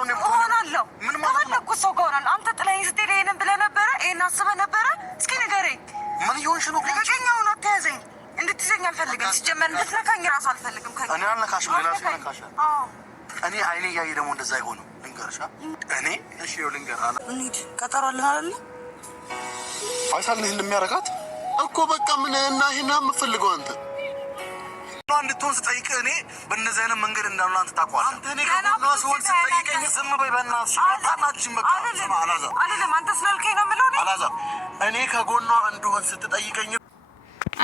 ካልሆነ እሆናለሁ። ምን ማለት ነው? ሰው ጋር ሆናለሁ። አንተ ጥላኝ ስትሄድ ይሄንን ብለህ ነበረ? ይሄን አስበህ ነበረ? እስኪ ንገረኝ። ምን እየሆንሽ ነው? ልቀቀኛው ነው አትያዘኝ። እንድትይዘኝ አልፈልግም። ሲጀመር እንድትነካኝ እራሱ አልፈልግም። እኔ አልነካሽም። ሌላ ሰው ነካሻል። እኔ አይኔ እያየ ደግሞ እንደዛ አይሆንም። ልንገርሻ እኔ እሺ ይኸው ልንገር አለ እንሂድ። ቀጠሮ አለን አይደለ? አይሳል ይሄን የሚያረጋት እኮ በቃ ምን እና ይሄን የምፈልገው አንተ እንድትሆን ስጠይቅ እኔ በእነዚህ አይነት መንገድ እንዳሉ አንተ ታውቀዋለህ። አንተ እኔ ከጎኗ ስሆን ስጠይቀኝ ዝም በይ በእናትሽ። ታናችን በቃ አላዛር አይደለም አንተ ስላልከኝ ነው የምለው። አላዛር እኔ ከጎኗ እንደሆን ስትጠይቀኝ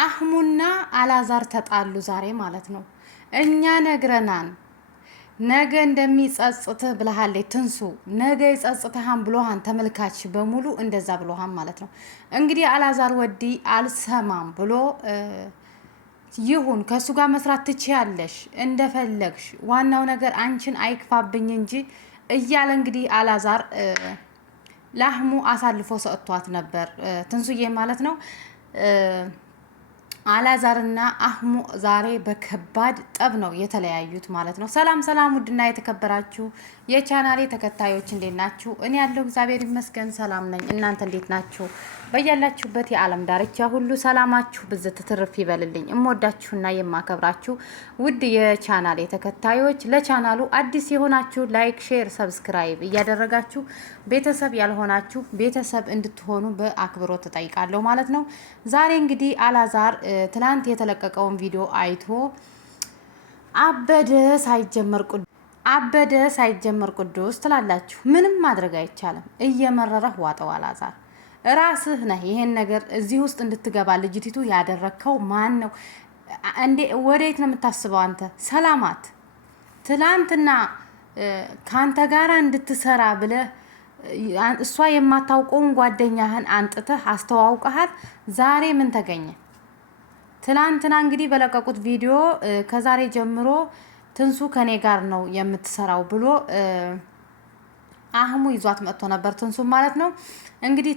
አህሙና አላዛር ተጣሉ ዛሬ ማለት ነው። እኛ ነግረናን ነገ እንደሚጸጽትህ ብለሃለች ትንሱ። ነገ ይጸጽትሃን ብሎሃን ተመልካች በሙሉ እንደዛ ብሎሃን ማለት ነው። እንግዲህ አላዛር ወዲ አልሰማም ብሎ ይሁን ከሱ ጋር መስራት ትችያለሽ እንደፈለግሽ፣ ዋናው ነገር አንቺን አይክፋብኝ እንጂ እያለ እንግዲህ አላዛር ለአህሙ አሳልፎ ሰጥቷት ነበር። ትንሱዬ ማለት ነው። አላዛርና አህሙ ዛሬ በከባድ ጠብ ነው የተለያዩት ማለት ነው። ሰላም ሰላም፣ ውድና የተከበራችሁ የቻናሌ ተከታዮች እንዴት ናችሁ? እኔ ያለው እግዚአብሔር ይመስገን ሰላም ነኝ። እናንተ እንዴት ናችሁ? በያላችሁበት የዓለም ዳርቻ ሁሉ ሰላማችሁ ብዝት ትርፍ ይበልልኝ። እምወዳችሁና የማከብራችሁ ውድ የቻናሌ ተከታዮች፣ ለቻናሉ አዲስ የሆናችሁ ላይክ፣ ሼር፣ ሰብስክራይብ እያደረጋችሁ ቤተሰብ ያልሆናችሁ ቤተሰብ እንድትሆኑ በአክብሮት ተጠይቃለሁ ማለት ነው። ዛሬ እንግዲህ አላዛር ትላንት የተለቀቀውን ቪዲዮ አይቶ አበደ ሳይጀመር ቅዱስ ትላላችሁ። ምንም ማድረግ አይቻልም። እየመረረህ ዋጠው አላዛር። ራስህ ነህ ይሄን ነገር እዚህ ውስጥ እንድትገባ ልጅቲቱ ያደረከው ማን ነው እንዴ? ወዴት ነው የምታስበው አንተ? ሰላማት ትላንትና ካንተ ጋራ እንድትሰራ ብለህ እሷ የማታውቀውን ጓደኛህን አንጥተህ አስተዋውቀሃል። ዛሬ ምን ተገኘ? ትላንትና እንግዲህ በለቀቁት ቪዲዮ ከዛሬ ጀምሮ ትንሱ ከኔ ጋር ነው የምትሰራው ብሎ አህሙ ይዟት መጥቶ ነበር። ትንሱም ማለት ነው እንግዲህ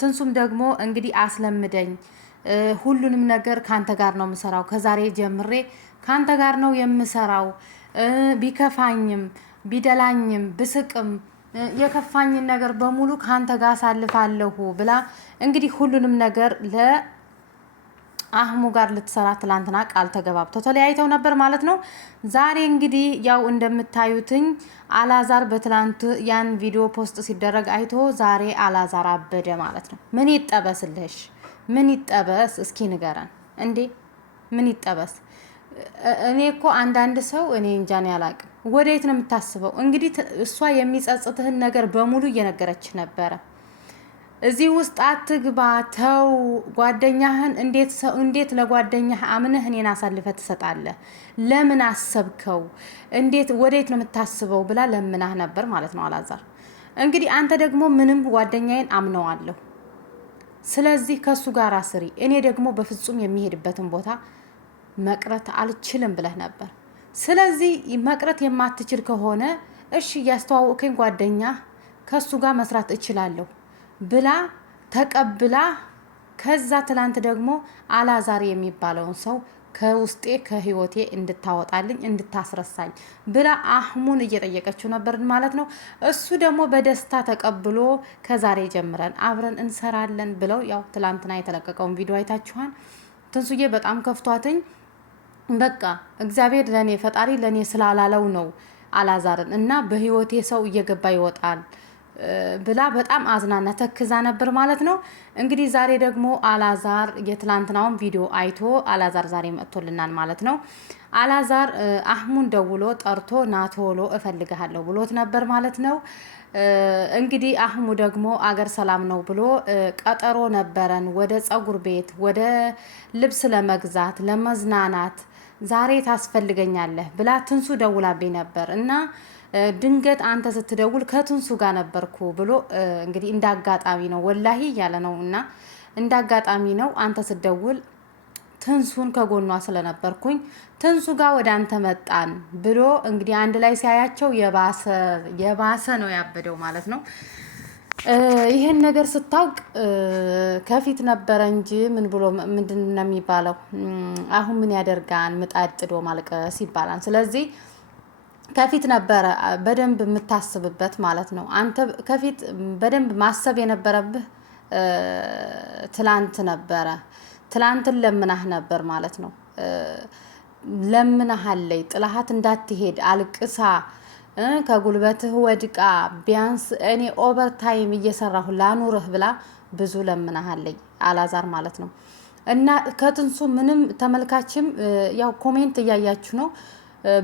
ትንሱም ደግሞ እንግዲህ አስለምደኝ፣ ሁሉንም ነገር ካንተ ጋር ነው የምሰራው፣ ከዛሬ ጀምሬ ካንተ ጋር ነው የምሰራው፣ ቢከፋኝም ቢደላኝም ብስቅም የከፋኝን ነገር በሙሉ ካንተ ጋር አሳልፋለሁ ብላ እንግዲህ ሁሉንም ነገር አህሙ ጋር ልትሰራ ትላንትና ቃል ተገባብተው ተለያይተው ነበር ማለት ነው። ዛሬ እንግዲህ ያው እንደምታዩትኝ አላዛር በትላንት ያን ቪዲዮ ፖስት ሲደረግ አይቶ ዛሬ አላዛር አበደ ማለት ነው። ምን ይጠበስልሽ? ምን ይጠበስ? እስኪ ንገረን እንዴ ምን ይጠበስ? እኔ እኮ አንዳንድ ሰው እኔ እንጃን ያላቅም። ወዴት ነው የምታስበው? እንግዲህ እሷ የሚጸጽትህን ነገር በሙሉ እየነገረች ነበረ። እዚህ ውስጥ አትግባ፣ ተው። ጓደኛህን እንዴት ለጓደኛህ አምነህ እኔን አሳልፈህ ትሰጣለህ? ለምን አሰብከው? እንዴት ወዴት ነው የምታስበው ብላ ለምናህ ነበር ማለት ነው አላዛር። እንግዲህ አንተ ደግሞ ምንም ጓደኛዬን አምነዋለሁ፣ ስለዚህ ከሱ ጋር ስሪ፣ እኔ ደግሞ በፍጹም የሚሄድበትን ቦታ መቅረት አልችልም ብለህ ነበር። ስለዚህ መቅረት የማትችል ከሆነ እሺ ያስተዋወቀኝ ጓደኛ ከሱ ጋር መስራት እችላለሁ ብላ ተቀብላ ከዛ ትላንት ደግሞ አላዛር የሚባለውን ሰው ከውስጤ ከህይወቴ እንድታወጣልኝ እንድታስረሳኝ ብላ አህሙን እየጠየቀችው ነበር ማለት ነው። እሱ ደግሞ በደስታ ተቀብሎ ከዛሬ ጀምረን አብረን እንሰራለን ብለው ያው ትላንትና የተለቀቀውን ቪዲዮ አይታችኋል። ትንሱዬ በጣም ከፍቷትኝ በቃ እግዚአብሔር ለኔ ፈጣሪ ለኔ ስላላለው ነው አላዛርን እና በህይወቴ ሰው እየገባ ይወጣል ብላ በጣም አዝናና ተክዛ ነበር ማለት ነው። እንግዲህ ዛሬ ደግሞ አላዛር የትላንትናውን ቪዲዮ አይቶ አላዛር ዛሬ መጥቶልናል ማለት ነው። አላዛር አህሙን ደውሎ ጠርቶ ናቶሎ እፈልግሃለሁ ብሎት ነበር ማለት ነው። እንግዲህ አህሙ ደግሞ አገር ሰላም ነው ብሎ ቀጠሮ ነበረን ወደ ፀጉር ቤት ወደ ልብስ ለመግዛት ለመዝናናት ዛሬ ታስፈልገኛለህ ብላ ትንሱ ደውላብኝ ነበር እና ድንገት አንተ ስትደውል ከትንሱ ጋር ነበርኩ ብሎ እንግዲህ እንዳጋጣሚ ነው ወላሂ ያለ ነው እና እንዳጋጣሚ ነው አንተ ስትደውል ትንሱን ከጎኗ ስለነበርኩኝ ትንሱ ጋር ወደ አንተ መጣን ብሎ እንግዲህ አንድ ላይ ሲያያቸው የባሰ ነው ያበደው ማለት ነው። ይሄን ነገር ስታውቅ ከፊት ነበረ እንጂ ምን ብሎ ምንድነው የሚባለው? አሁን ምን ያደርጋን ምጣድ ጥዶ ማልቀስ ይባላል። ስለዚህ ከፊት ነበረ በደንብ የምታስብበት ማለት ነው። አንተ ከፊት በደንብ ማሰብ የነበረብህ ትላንት ነበረ። ትላንትን ለምናህ ነበር ማለት ነው። ለምናሃለይ ጥላሃት እንዳትሄድ አልቅሳ ከጉልበትህ ወድቃ ቢያንስ እኔ ኦቨር ታይም እየሰራሁ ላኑርህ ብላ ብዙ ለምናሃለይ አላዛር ማለት ነው። እና ከትንሱ ምንም ተመልካችም ያው ኮሜንት እያያችሁ ነው።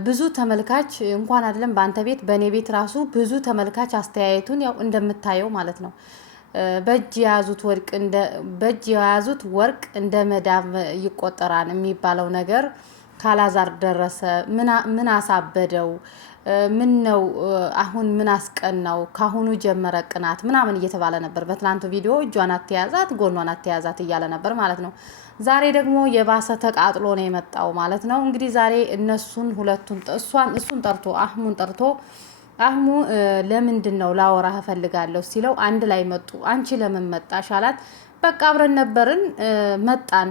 ብዙ ተመልካች እንኳን አይደለም በአንተ ቤት በእኔ ቤት ራሱ ብዙ ተመልካች አስተያየቱን ያው እንደምታየው ማለት ነው። በእጅ የያዙት ወርቅ እንደ መዳብ ይቆጠራል የሚባለው ነገር ካላዛር ደረሰ። ምን አሳበደው? ምን ነው አሁን ምን አስቀናው? ካሁኑ ጀመረ ቅናት ምናምን እየተባለ ነበር። በትናንቱ ቪዲዮ እጇን አትያዛት ጎኗን አትያዛት እያለ ነበር ማለት ነው። ዛሬ ደግሞ የባሰ ተቃጥሎ ነው የመጣው ማለት ነው። እንግዲህ ዛሬ እነሱን ሁለቱን እሱን ጠርቶ አህሙን ጠርቶ አህሙ ለምንድን ነው ላወራህ እፈልጋለሁ ሲለው አንድ ላይ መጡ። አንቺ ለምን መጣሽ አላት። በቃ አብረን ነበርን መጣን፣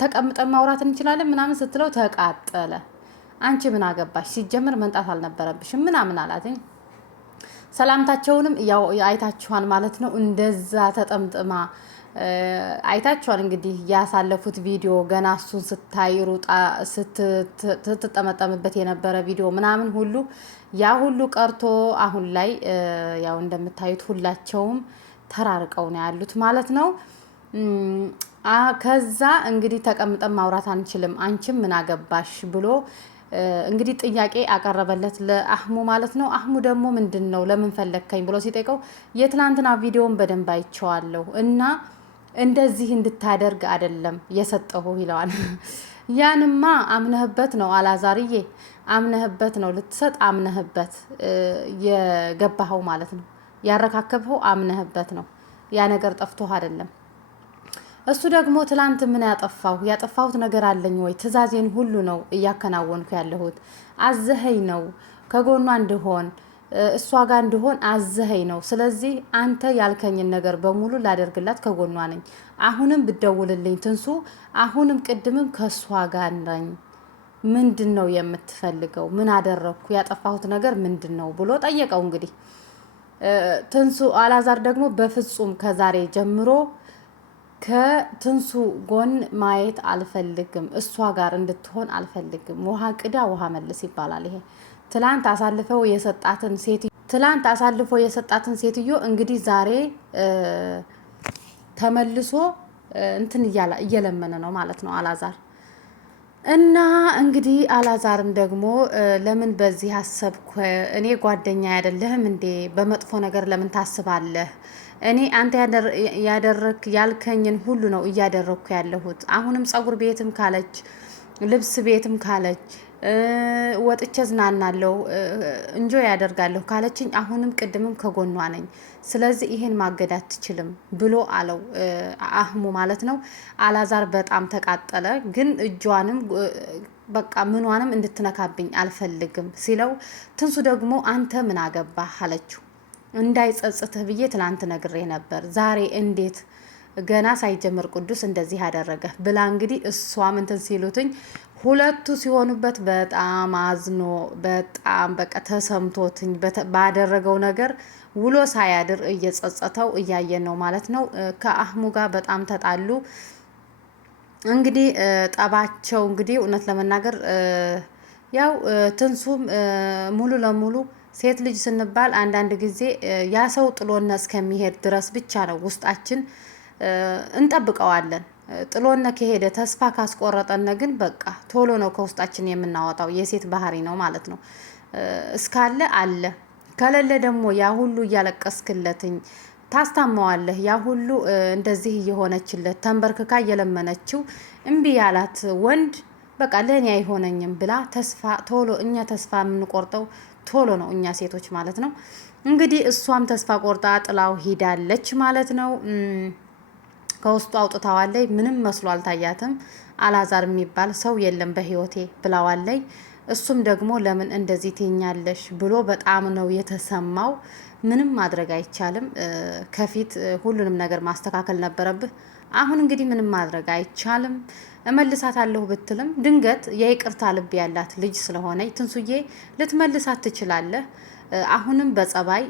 ተቀምጠን ማውራት እንችላለን ምናምን ስትለው ተቃጠለ። አንቺ ምን አገባሽ? ሲጀምር መንጣት አልነበረብሽም ምናምን አላትኝ። ሰላምታቸውንም ያው አይታችኋል ማለት ነው። እንደዛ ተጠምጥማ አይታችኋል እንግዲህ ያሳለፉት ቪዲዮ። ገና እሱን ስታይ ሩጣ ስትጠመጠምበት የነበረ ቪዲዮ ምናምን ሁሉ ያ ሁሉ ቀርቶ አሁን ላይ ያው እንደምታዩት ሁላቸውም ተራርቀው ነው ያሉት ማለት ነው። ከዛ እንግዲህ ተቀምጠን ማውራት አንችልም አንቺም ምን አገባሽ ብሎ እንግዲህ ጥያቄ አቀረበለት ለአህሙ ማለት ነው። አህሙ ደግሞ ምንድነው ለምን ፈለግከኝ ብሎ ሲጠይቀው የትናንትና ቪዲዮን በደንብ አይቼዋለሁ እና እንደዚህ እንድታደርግ አይደለም የሰጠሁ ይለዋል። ያንማ አምነህበት ነው አላዛርዬ፣ አምነህበት ነው ልትሰጥ አምነህበት የገባኸው ማለት ነው። ያረካከብኸው አምነህበት ነው። ያ ነገር ጠፍቶህ አይደለም። እሱ ደግሞ ትላንት ምን ያጠፋሁት ነገር አለኝ ወይ? ትዕዛዜን ሁሉ ነው እያከናወንኩ ያለሁት። አዘኸኝ ነው ከጎኗ እንድሆን እሷ ጋር እንድሆን አዘኸኝ ነው። ስለዚህ አንተ ያልከኝን ነገር በሙሉ ላደርግላት ከጎኗ ነኝ። አሁንም ብደውልልኝ ትንሱ፣ አሁንም ቅድምም ከእሷ ጋር ነኝ። ምንድን ነው የምትፈልገው? ምን አደረግኩ? ያጠፋሁት ነገር ምንድን ነው ብሎ ጠየቀው። እንግዲህ ትንሱ አላዛር ደግሞ በፍጹም ከዛሬ ጀምሮ ከትንሱ ጎን ማየት አልፈልግም፣ እሷ ጋር እንድትሆን አልፈልግም። ውሃ ቅዳ ውሃ መልስ ይባላል ይሄ። ትላንት አሳልፎ የሰጣትን ሴትዮ እንግዲህ ዛሬ ተመልሶ እንትን እየለመነ ነው ማለት ነው አላዛር። እና እንግዲህ አላዛርም ደግሞ ለምን በዚህ አሰብኩ? እኔ ጓደኛ አይደለህም እንዴ? በመጥፎ ነገር ለምን ታስባለህ? እኔ አንተ ያደረክ ያልከኝን ሁሉ ነው እያደረኩ ያለሁት። አሁንም ጸጉር ቤትም ካለች ልብስ ቤትም ካለች ወጥቼ ዝናናለሁ እንጆ ያደርጋለሁ ካለችኝ አሁንም ቅድምም ከጎኗ ነኝ። ስለዚህ ይሄን ማገድ አትችልም ብሎ አለው አህሙ ማለት ነው። አላዛር በጣም ተቃጠለ። ግን እጇንም በቃ ምኗንም እንድትነካብኝ አልፈልግም ሲለው ትንሱ ደግሞ አንተ ምን አገባህ አለችው። እንዳይጸጽትህ ብዬ ትናንት ነግሬ ነበር። ዛሬ እንዴት ገና ሳይጀምር ቅዱስ እንደዚህ ያደረገ ብላ እንግዲህ እሷም እንትን ሲሉትኝ ሁለቱ ሲሆኑበት በጣም አዝኖ በጣም በቃ ተሰምቶትኝ ባደረገው ነገር ውሎ ሳያድር እየጸጸተው እያየን ነው ማለት ነው። ከአህሙ ጋር በጣም ተጣሉ። እንግዲህ ጠባቸው እንግዲህ እውነት ለመናገር ያው ትንሱም ሙሉ ለሙሉ ሴት ልጅ ስንባል አንዳንድ ጊዜ ያ ሰው ጥሎነ እስከሚሄድ ድረስ ብቻ ነው ውስጣችን እንጠብቀዋለን። ጥሎነ ከሄደ ተስፋ ካስቆረጠነ ግን በቃ ቶሎ ነው ከውስጣችን የምናወጣው። የሴት ባህሪ ነው ማለት ነው። እስካለ አለ፣ ከሌለ ደግሞ ያ ሁሉ እያለቀስክለትኝ ታስታማዋለህ። ያ ሁሉ እንደዚህ እየሆነችለት ተንበርክካ እየለመነችው እምቢ ያላት ወንድ በቃ ለእኔ አይሆነኝም ብላ ተስፋ ቶሎ እኛ ተስፋ የምንቆርጠው ቶሎ ነው እኛ ሴቶች ማለት ነው። እንግዲህ እሷም ተስፋ ቆርጣ ጥላው ሂዳለች ማለት ነው። ከውስጡ አውጥታዋለይ። ምንም መስሎ አልታያትም። አላዛር የሚባል ሰው የለም በህይወቴ ብላዋለይ። እሱም ደግሞ ለምን እንደዚህ ትኛለሽ ብሎ በጣም ነው የተሰማው። ምንም ማድረግ አይቻልም። ከፊት ሁሉንም ነገር ማስተካከል ነበረብህ። አሁን እንግዲህ ምንም ማድረግ አይቻልም። እመልሳታለሁ ብትልም ድንገት የይቅርታ ልብ ያላት ልጅ ስለሆነች ትንሱዬ ልትመልሳት ትችላለህ። አሁንም በጸባይ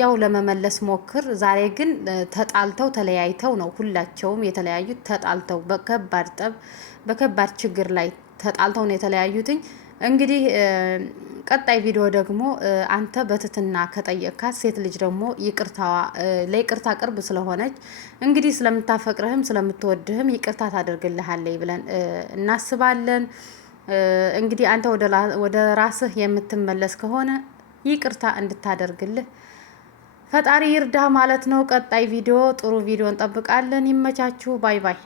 ያው ለመመለስ ሞክር። ዛሬ ግን ተጣልተው ተለያይተው ነው ሁላቸውም የተለያዩት። ተጣልተው በከባድ ጠብ በከባድ ችግር ላይ ተጣልተው ነው የተለያዩትኝ። እንግዲህ ቀጣይ ቪዲዮ ደግሞ አንተ በትትና ከጠየቅካት ሴት ልጅ ደግሞ ይቅርታዋ ለይቅርታ ቅርብ ስለሆነች እንግዲህ ስለምታፈቅርህም ስለምትወድህም ይቅርታ ታደርግልሃለች ብለን እናስባለን። እንግዲህ አንተ ወደ ራስህ የምትመለስ ከሆነ ይቅርታ እንድታደርግልህ ፈጣሪ ይርዳ ማለት ነው። ቀጣይ ቪዲዮ ጥሩ ቪዲዮ እንጠብቃለን። ይመቻችሁ። ባይ ባይ።